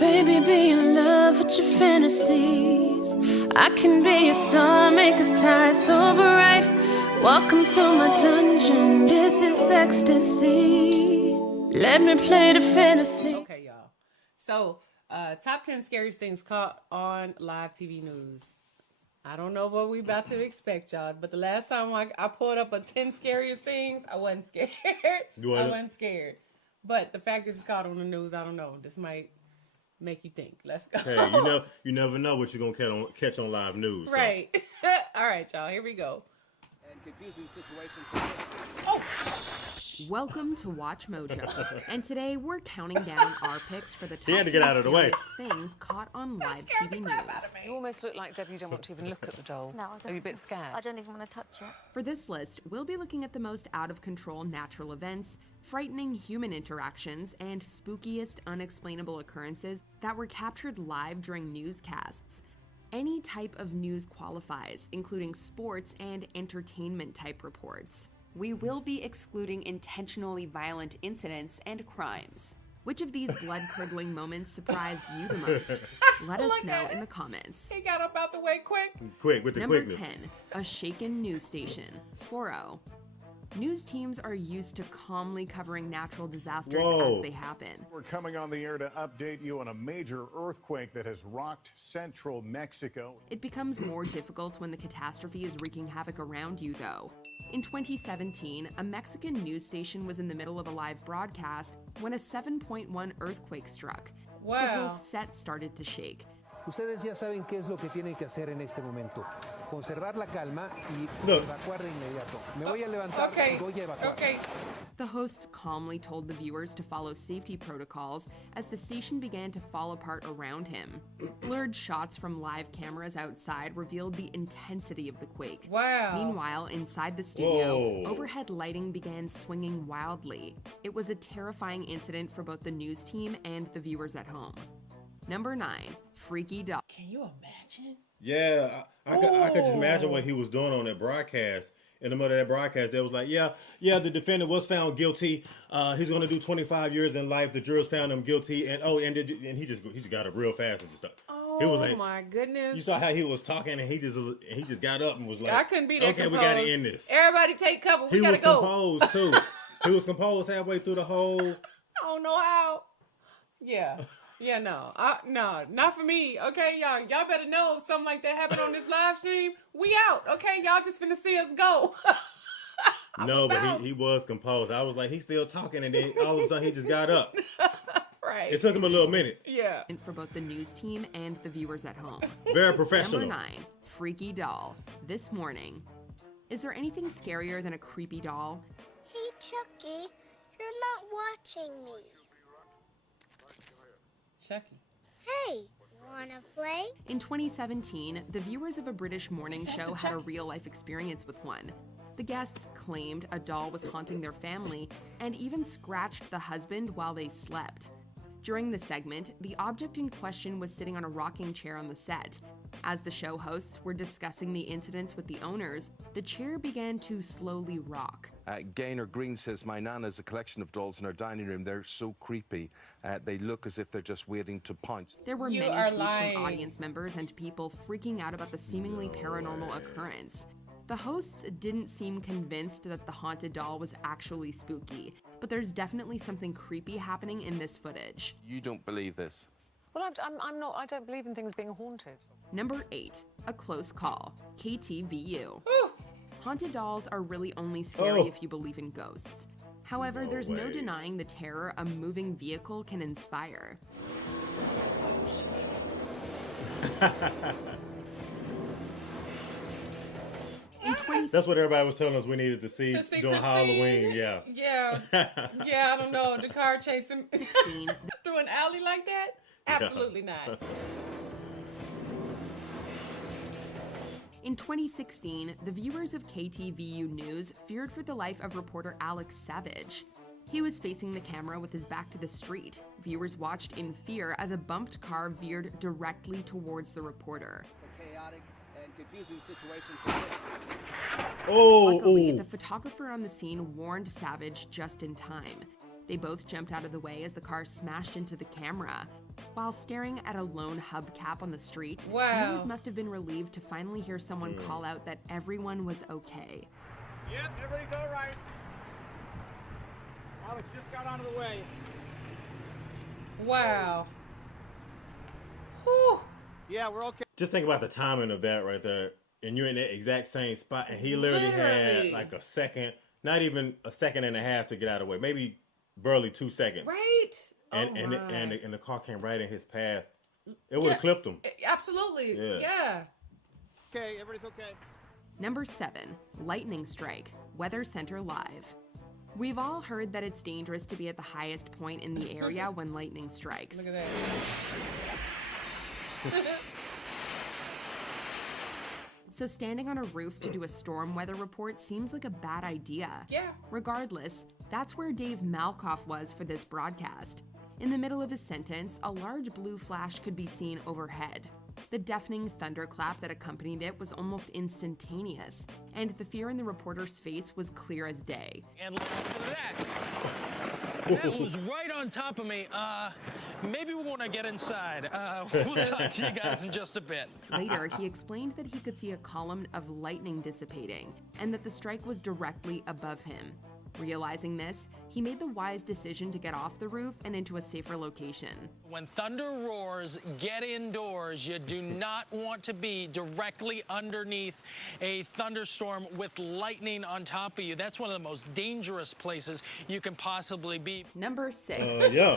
Baby, be in love with your fantasies. I can be a star, make a sky so bright. Welcome to my dungeon, this is ecstasy. Let me play the fantasy. Okay, y'all. So, top 10 scariest things caught on live TV news. I don't know what we about to expect, y'all, but the last time I pulled up a 10 scariest things, I wasn't scared. I wasn't scared. But the fact that it's caught on the news, I don't know. This might make you think. Let's go. Hey, you never know what you're gonna catch on live news. Right. So. All right, y'all. Here we go. And confusing situation. Oh. Welcome to Watch Mojo, and today we're counting down our picks for the top He had to get out of the way. things caught on live TV news. You almost look like, Deb, you don't want to even look at the doll. No, I don't. Are you a bit scared? I don't even want to touch it. For this list, we'll be looking at the most out-of-control natural events, frightening human interactions, and spookiest unexplainable occurrences that were captured live during newscasts. Any type of news qualifies, including sports and entertainment-type reports. We will be excluding intentionally violent incidents and crimes. Which of these blood-curdling moments surprised you the most? Let us know in the comments. He got up out the way quick. Quick, with the Number quickness. 10, a shaken news station. 4-0. News teams are used to calmly covering natural disasters as they happen. We're coming on the air to update you on a major earthquake that has rocked central Mexico. It becomes more difficult when the catastrophe is wreaking havoc around you, though. In 2017, a Mexican news station was in the middle of a live broadcast when a 7.1 earthquake struck. Wow. The whole set started to shake. Ustedes ya saben qué es lo que tienen que hacer en este momento. Conservar la calma y evacuar de inmediato. Me voy a levantar y voy a evacuar. Okay. The hosts calmly told the viewers to follow safety protocols as the station began to fall apart around him. Blurred shots from live cameras outside revealed the intensity of the quake. Wow. Meanwhile, inside the studio, overhead lighting began swinging wildly. It was a terrifying incident for both the news team and the viewers at home. Number 9, freaky doll. Can you imagine? Yeah, I could just imagine what he was doing on that broadcast. In the middle of that broadcast, they was like, yeah, the defendant was found guilty. He's going to do 25 years in life. The jurors found him guilty, and he just got up real fast and just stuff. Oh, it was like, my goodness! You saw how he was talking, and he just got up and was like, I couldn't be that okay, composed. we got to end this. Everybody take cover. We gotta He go. was composed too. He was composed halfway through the whole. I don't know how. Yeah. Yeah, no, not for me. Okay, y'all better know if something like that happened on this live stream. We out. Okay, y'all just finna see us go. No, but he was composed. I was like, he's still talking, and then all of a sudden he just got up. Right. It took him a little minute. Yeah. For both the news team and the viewers at home. Very professional. Number 9, freaky doll. This morning. Is there anything scarier than a creepy doll? Hey, Chucky, you're not watching me. Chucky. Hey, wanna play? In 2017, the viewers of a British morning show had a real-life experience with one. The guests claimed a doll was haunting their family and even scratched the husband while they slept. During the segment, the object in question was sitting on a rocking chair on the set. As the show hosts were discussing the incidents with the owners, the chair began to slowly rock. Gaynor Green says, my nana has a collection of dolls in her dining room. They're so creepy. They look as if they're just waiting to pounce. There were many tweets from audience members and people freaking out about the seemingly paranormal occurrence. The hosts didn't seem convinced that the haunted doll was actually spooky, but there's definitely something creepy happening in this footage. You don't believe this? Well, I'm not. I don't believe in things being haunted. Number 8, a close call. KTVU. Haunted dolls are really only scary if you believe in ghosts. However, there's no denying the terror a moving vehicle can inspire. That's what everybody was telling us we needed to see during Halloween. Yeah. Yeah. I don't know. The car chasing 16. through an alley like that? Absolutely not. In 2016, the viewers of KTVU News feared for the life of reporter Alex Savage. He was facing the camera with his back to the street. Viewers watched in fear as a bumped car veered directly towards the reporter. It's a chaotic and confusing situation. Luckily, the photographer on the scene warned Savage just in time. They both jumped out of the way as the car smashed into the camera. While staring at a lone hubcap on the street, Wow. viewers must have been relieved to finally hear someone call out that everyone was okay. Yep, everybody's all right. Alex just got out of the way. Wow. Whew. Yeah, we're okay. Just think about the timing of that right there. And you're in that exact same spot. And he literally had like a second, not even a second and a half to get out of the way. Maybe barely 2 seconds. Right? And the car came right in his path. It would have clipped him. Absolutely. Yeah. Okay, everybody's okay. Number 7, lightning strike, Weather Center Live. We've all heard that it's dangerous to be at the highest point in the area when lightning strikes. Look at that. So standing on a roof to do a storm weather report seems like a bad idea. Yeah. Regardless, that's where Dave Malkoff was for this broadcast. In the middle of his sentence, a large blue flash could be seen overhead. The deafening thunderclap that accompanied it was almost instantaneous, and the fear in the reporter's face was clear as day. And look at that. That was right on top of me. Maybe we want to get inside. We'll talk to you guys in just a bit. Later, he explained that he could see a column of lightning dissipating, and that the strike was directly above him. Realizing this, he made the wise decision to get off the roof and into a safer location. When thunder roars, get indoors. You do not want to be directly underneath a thunderstorm with lightning on top of you. That's one of the most dangerous places you can possibly be. Number 6,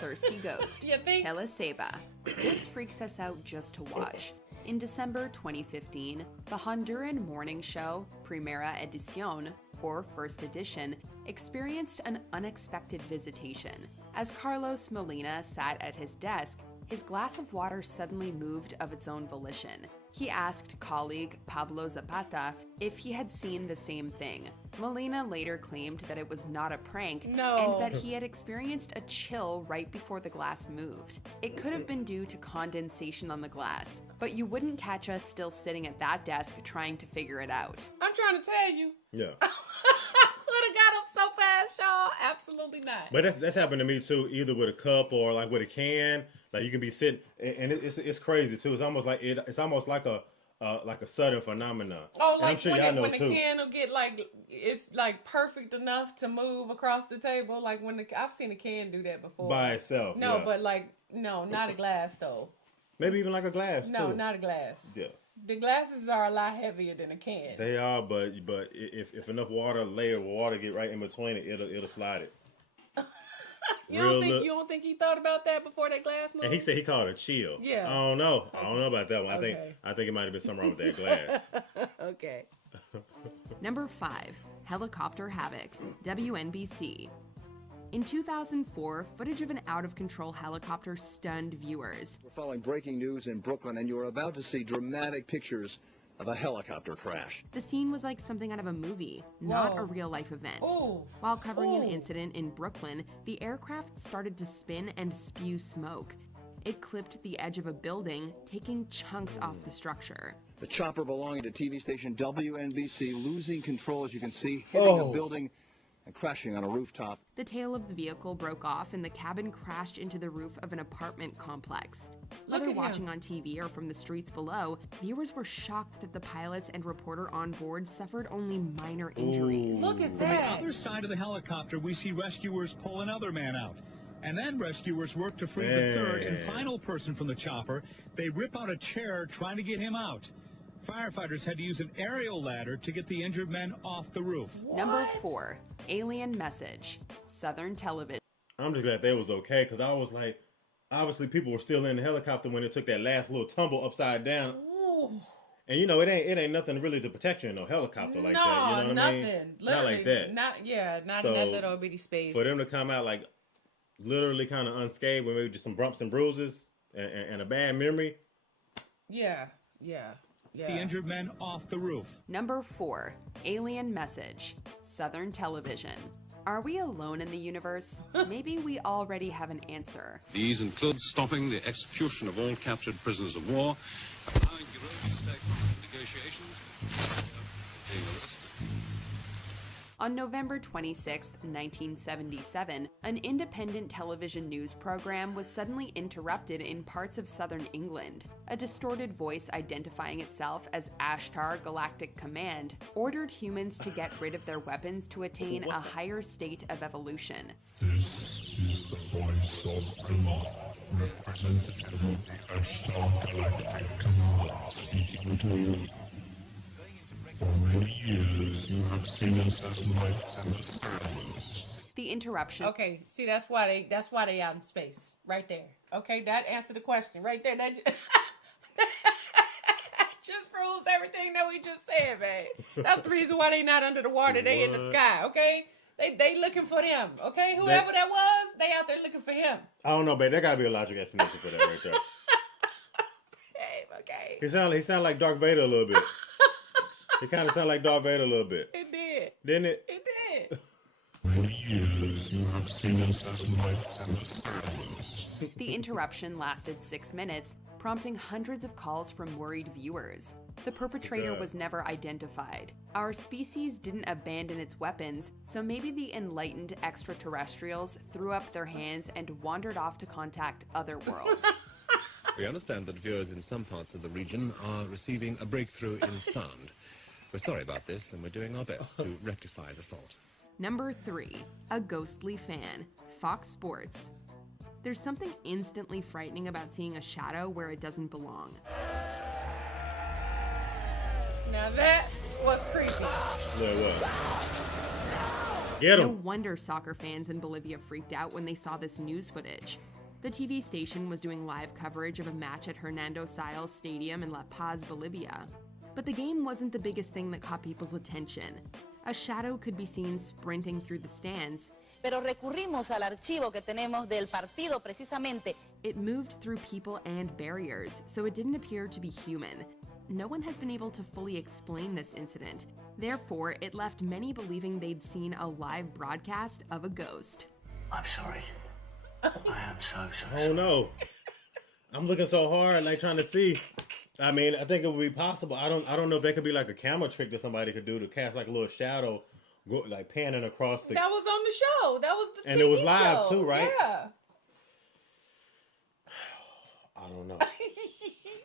Thirsty Ghost, Teleseba. This freaks us out just to watch. In December 2015, the Honduran morning show, Primera Edición, or First Edition, experienced an unexpected visitation. As Carlos Molina sat at his desk, his glass of water suddenly moved of its own volition. He asked colleague Pablo Zapata if he had seen the same thing. Molina later claimed that it was not a prank and that he had experienced a chill right before the glass moved. It could have been due to condensation on the glass, but you wouldn't catch us still sitting at that desk trying to figure it out. I'm trying to tell you. Yeah. Would have got up so fast, y'all. Absolutely not. But that's happened to me too, either with a cup or like with a can. Like you can be sitting, and it's crazy too. It's almost like a sudden phenomenon. Oh, like I'm sure when, y'all know when the too. can will get like, it's like perfect enough to move across the table. Like when I've seen a can do that before. By itself. No, yeah. but like, no, not a glass though. Maybe even like a glass No, too. not a glass. Yeah. The glasses are a lot heavier than a can. They are, but if enough layer of water get right in between it, it'll slide it. You don't think he thought about that before that glass moved? And he said he called it a chill. Yeah. I don't know. I don't know about that one. Okay. I think it might have been something wrong with that glass. Okay. Number 5, Helicopter Havoc, WNBC. In 2004, footage of an out-of-control helicopter stunned viewers. We're following breaking news in Brooklyn, and you're about to see dramatic pictures of a helicopter crash. The scene was like something out of a movie, not a real-life event. While covering an incident in Brooklyn, the aircraft started to spin and spew smoke. It clipped the edge of a building, taking chunks off the structure. The chopper belonging to TV station WNBC losing control, as you can see, hitting a building and crashing on a rooftop. The tail of the vehicle broke off and the cabin crashed into the roof of an apartment complex. Whether watching on TV or from the streets below, viewers were shocked that the pilots and reporter on board suffered only minor injuries. Look at From that. the other side of the helicopter, we see rescuers pull another man out. And then rescuers work to free the third and final person from the chopper. They rip out a chair trying to get him out. Firefighters had to use an aerial ladder to get the injured men off the roof. Number 4, Alien Message, Southern Television. I'm just glad they was okay, because I was like, obviously people were still in the helicopter when it took that last little tumble upside down. Ooh. And you know, it ain't nothing really to protect you in no helicopter like that. You know what I mean? Literally, not like that. Not in that little bitty space. For them to come out like literally kind of unscathed with maybe just some bumps and bruises and a bad memory. Yeah. The injured men off the roof. Number 4, Alien Message, Southern Television. Are we alone in the universe? Maybe we already have an answer. These include stopping the execution of all captured prisoners of war, allowing guerrillas to take part in negotiations, being arrested. On November 26, 1977, an independent television news program was suddenly interrupted in parts of southern England. A distorted voice identifying itself as Ashtar Galactic Command ordered humans to get rid of their weapons to attain a higher state of evolution. This is the voice of Allah, representative of the Ashtar Galactic Command, speaking to you. For many years, you have seen us as lights in the skies. The interruption. Okay, see, that's why they out in space, right there. Okay, that answered the question, right there. That just proves everything that we just said, man. That's the reason why they not under the water. They in the sky. Okay, they looking for them. Okay, whoever that was, they out there looking for him. I don't know, babe. There gotta be a logical explanation for that right there. Babe, okay. He sound like Darth Vader a little bit. It kind of sounded like Darth Vader a little bit. It did. Didn't it? It did. Many years, you have seen us as lights in the skies. The interruption lasted 6 minutes, prompting hundreds of calls from worried viewers. The perpetrator was never identified. Our species didn't abandon its weapons, so maybe the enlightened extraterrestrials threw up their hands and wandered off to contact other worlds. We understand that viewers in some parts of the region are receiving a breakthrough in sound. We're sorry about this, and we're doing our best to rectify the fault. Number 3, a ghostly fan, Fox Sports. There's something instantly frightening about seeing a shadow where it doesn't belong. Now that was creepy. Yeah, what? Get him. No wonder soccer fans in Bolivia freaked out when they saw this news footage. The TV station was doing live coverage of a match at Hernando Siles Stadium in La Paz, Bolivia. But the game wasn't the biggest thing that caught people's attention. A shadow could be seen sprinting through the stands. Pero recurrimos al archivo que tenemos del partido precisamente. It moved through people and barriers, so it didn't appear to be human. No one has been able to fully explain this incident. Therefore, it left many believing they'd seen a live broadcast of a ghost. I'm sorry. I am so sorry. Oh no. I'm looking so hard, like trying to see. I mean, I think it would be possible. I don't know if that could be like a camera trick that somebody could do to cast like a little shadow, like panning across the. That was on the show. That was the and TV it was live show. too, right? Yeah. I don't know.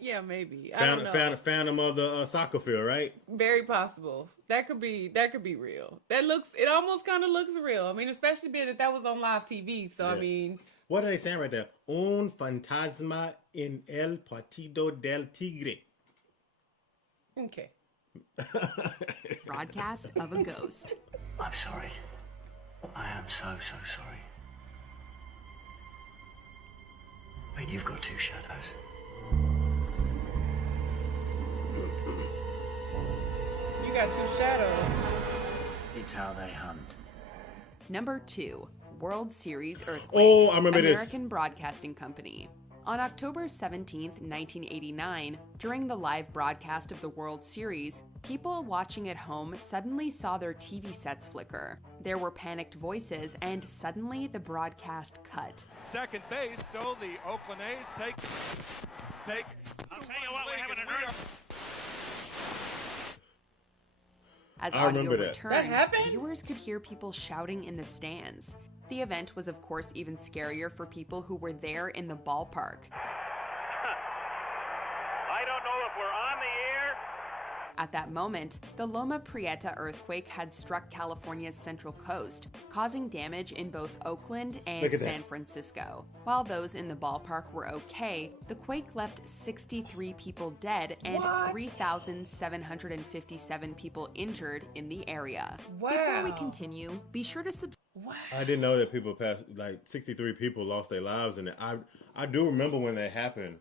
Yeah, maybe. I don't know. Phantom of the soccer field, right? Very possible. That could be real. It almost kind of looks real. I mean, especially being that was on live TV. So, yeah. I mean. What are they saying right there? Un fantasma en el partido del tigre. Okay. Broadcast of a ghost. I'm sorry. I am so sorry. Wait, you've got two shadows. You got two shadows. It's how they hunt. Number 2, World Series Earthquake. Oh, I remember American Broadcasting Company. On October 17th, 1989, during the live broadcast of the World Series, people watching at home suddenly saw their TV sets flicker. There were panicked voices, and suddenly the broadcast cut. Second base, so the Oakland A's take. I'll tell you what, we're having an As audio returned, viewers could hear people shouting in the stands. The event was, of course, even scarier for people who were there in the ballpark. I don't know if we're on the air. At that moment, the Loma Prieta earthquake had struck California's central coast, causing damage in both Oakland and San Francisco. While those in the ballpark were okay, the quake left 63 people dead and 3,757 people injured in the area. Wow. Before we continue, be sure to subscribe. I didn't know that people passed, like 63 people lost their lives in it. I do remember when that happened.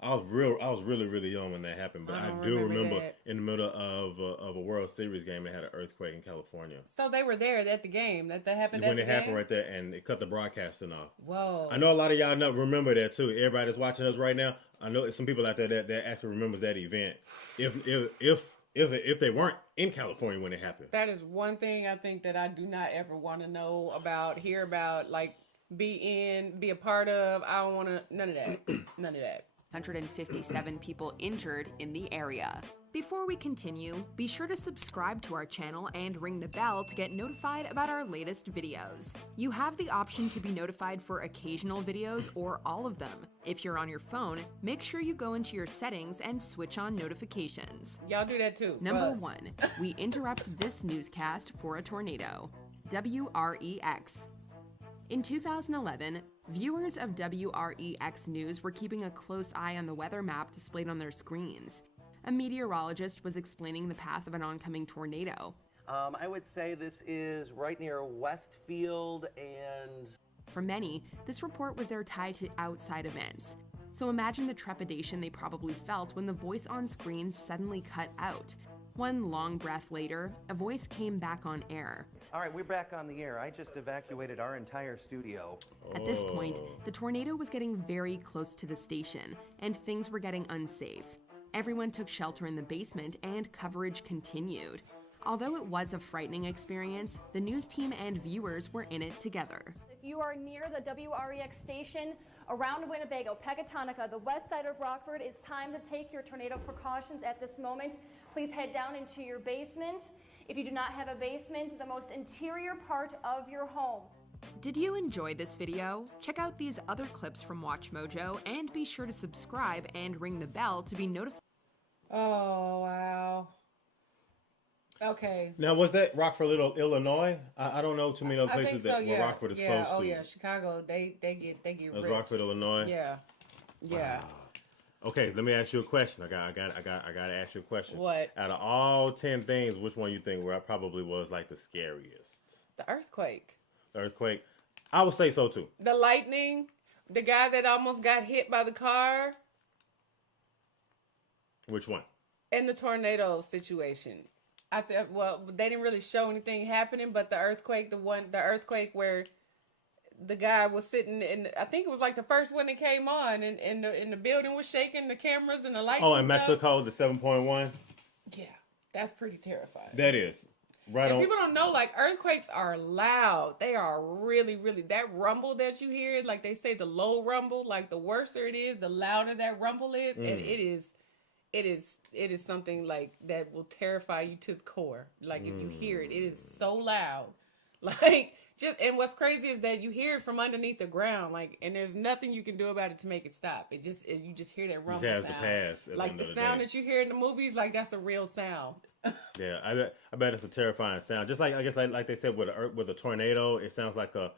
I was really young when that happened, but I do remember in the middle of a World Series game, they had an earthquake in California. So they were there at the game. That happened when at the it game? happened right there, and it cut the broadcasting off. Whoa. I know a lot of y'all remember that too. Everybody that's watching us right now, I know some people out there that actually remembers that event. If they weren't in California when it happened. That is one thing I think that I do not ever want to know about, hear about, like be a part of. I don't want to, none of that. None of that. 157 people injured in the area. Before we continue, be sure to subscribe to our channel and ring the bell to get notified about our latest videos. You have the option to be notified for occasional videos or all of them. If you're on your phone, make sure you go into your settings and switch on notifications. Y'all do that too. Number 1, we interrupt this newscast for a tornado. WREX. In 2011, viewers of WREX News were keeping a close eye on the weather map displayed on their screens. A meteorologist was explaining the path of an oncoming tornado. I would say this is right near Westfield and... For many, this report was their tie to outside events. So imagine the trepidation they probably felt when the voice on screen suddenly cut out. One long breath later, a voice came back on air. All right, we're back on the air. I just evacuated our entire studio. At this point, the tornado was getting very close to the station, and things were getting unsafe. Everyone took shelter in the basement, and coverage continued. Although it was a frightening experience, the news team and viewers were in it together. If you are near the WREX station around Winnebago, Pecatonica, the west side of Rockford, it's time to take your tornado precautions at this moment. Please head down into your basement. If you do not have a basement, the most interior part of your home. Did you enjoy this video? Check out these other clips from WatchMojo and be sure to subscribe and ring the bell to be notified. Oh, wow. Okay. Now, was that Rockford, Illinois? I don't know too many other places where Rockford is close to. Oh, yeah. Chicago, they get ripped. Rockford, Illinois? Yeah. Yeah. Wow. Okay, let me ask you a question. I got to ask you a question. What? Out of all 10 things, which one you think probably was like the scariest? The earthquake. The earthquake. I would say so too. The lightning. The guy that almost got hit by the car. Which one? And the tornado situation. Well, they didn't really show anything happening, but the earthquake where the guy was sitting in, I think it was like the first one that came on, and the building was shaking, the cameras and the lights. Oh, in Mexico, the 7.1. Yeah, that's pretty terrifying. That is right on. People don't know, like, earthquakes are loud. They are really, really, that rumble that you hear, like they say, the low rumble, like the worser it is, the louder that rumble is, and it is something like that will terrify you to the core. Like if you hear it, it is so loud. Like and what's crazy is that you hear it from underneath the ground, like, and there's nothing you can do about it to make it stop. You just hear that rumble sound. To pass like the sound that you hear in the movies, like that's a real sound. Yeah, I bet it's a terrifying sound. Just like I guess like they said with a tornado, it sounds like a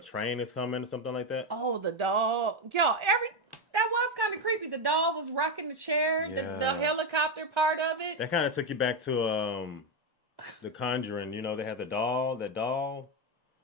train is coming or something like that. Oh, the dog, that was kind of creepy. The dog was rocking the chair. Yeah. The helicopter part of it. That kind of took you back to The Conjuring. You know, they had the doll. That doll.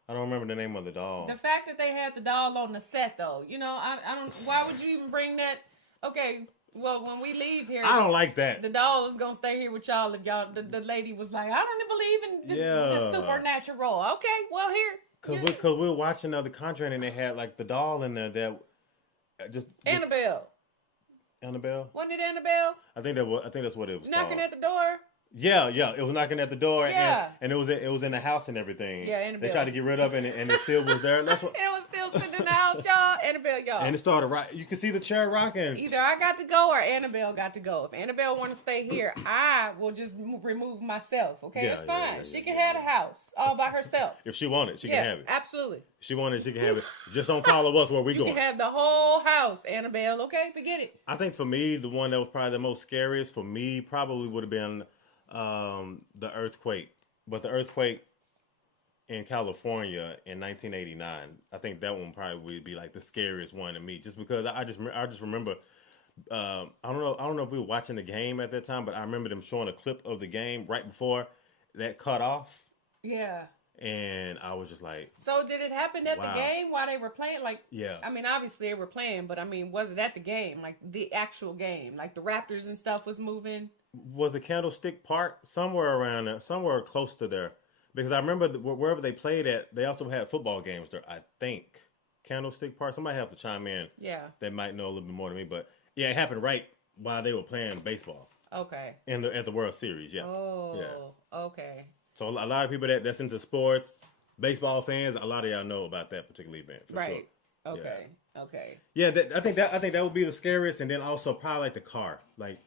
I don't remember the name of the doll. The fact that they had the doll on the set, though, you know, I don't. Why would you even bring that? Okay, well, when we leave here, I don't like that. The doll is gonna stay here with y'all. If y'all, the lady was like, I don't believe in the supernatural. Okay, well here. Because we were watching The Conjuring and they had like the doll in there that just Annabelle. Annabelle? Wasn't it Annabelle? I think that's what it was. Knocking called. at the door. Yeah, it was knocking at the door, yeah. and it was in the house and everything. Yeah, Annabelle. They tried to get rid of it, and it still was there. That's what. It was still sitting in the house, y'all. Annabelle, y'all. And it started right. You could see the chair rocking. Either I got to go or Annabelle got to go. If Annabelle want to stay here, I will just remove myself. Okay, it's fine. She can have the house all by herself. If she wanted, she can have it. Absolutely. If she wanted, she can have it. Just don't follow us where we going. You can have the whole house, Annabelle. Okay, forget it. I think for me, the one that was probably the most scariest for me probably would have been the earthquake. But the earthquake in California in 1989, I think that one probably would be like the scariest one to me, just because I just remember. I don't know if we were watching the game at that time, but I remember them showing a clip of the game right before that cut off. Yeah. And I was just like, so did it happen at the game while they were playing? Like, yeah. I mean, obviously they were playing, but I mean, was it at the game? Like the actual game? Like the Raptors and stuff was moving? Was the Candlestick Park somewhere around there, somewhere close to there? Because I remember wherever they played at, they also had football games there, I think. Candlestick Park. Somebody have to chime in. Yeah. That might know a little bit more than me, but yeah, it happened right while they were playing baseball. Okay. At the World Series, yeah. Oh, yeah. Okay. So a lot of people that's into sports, baseball fans, a lot of y'all know about that particular event. For right. Sure. Okay. Okay. Yeah, I think that would be the scariest, and then also probably like the car, like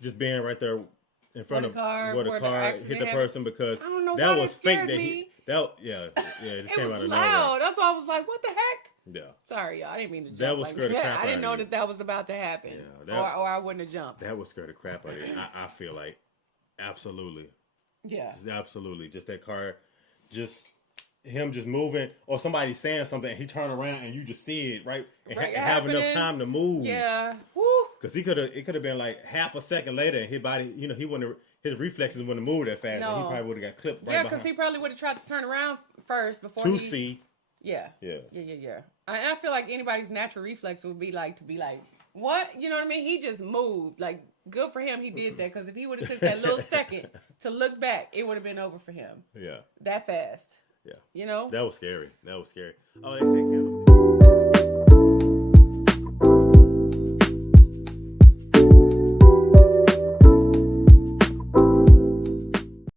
just being right there in front of where the car hit the person, because I don't know that why was that fake. scared That me. it came was out of loud. nowhere. That's why I was like, what the heck? Yeah. Sorry, y'all. I didn't mean to jump That would like scare the that. crap I didn't out know of that was about to happen. Yeah, or I wouldn't have jumped. That would scare the crap out of you. I feel like absolutely. Yeah. Just absolutely. Just that car, just him just moving, or somebody saying something, and he turn around and you just see it right and have enough time to move. Yeah. Woo. Because it could have been like half a second later, and his body, he wouldn't. His reflexes wouldn't move that fast, and he probably would have got clipped right behind. Yeah, because he probably would have tried to turn around first before to see. Yeah. Yeah. I feel like anybody's natural reflex would be like to be like, what? You know what I mean? He just moved. Like, good for him he did that, because if he would have took that little second to look back, it would have been over for him. Yeah. That fast. Yeah. You know? That was scary. Oh, they said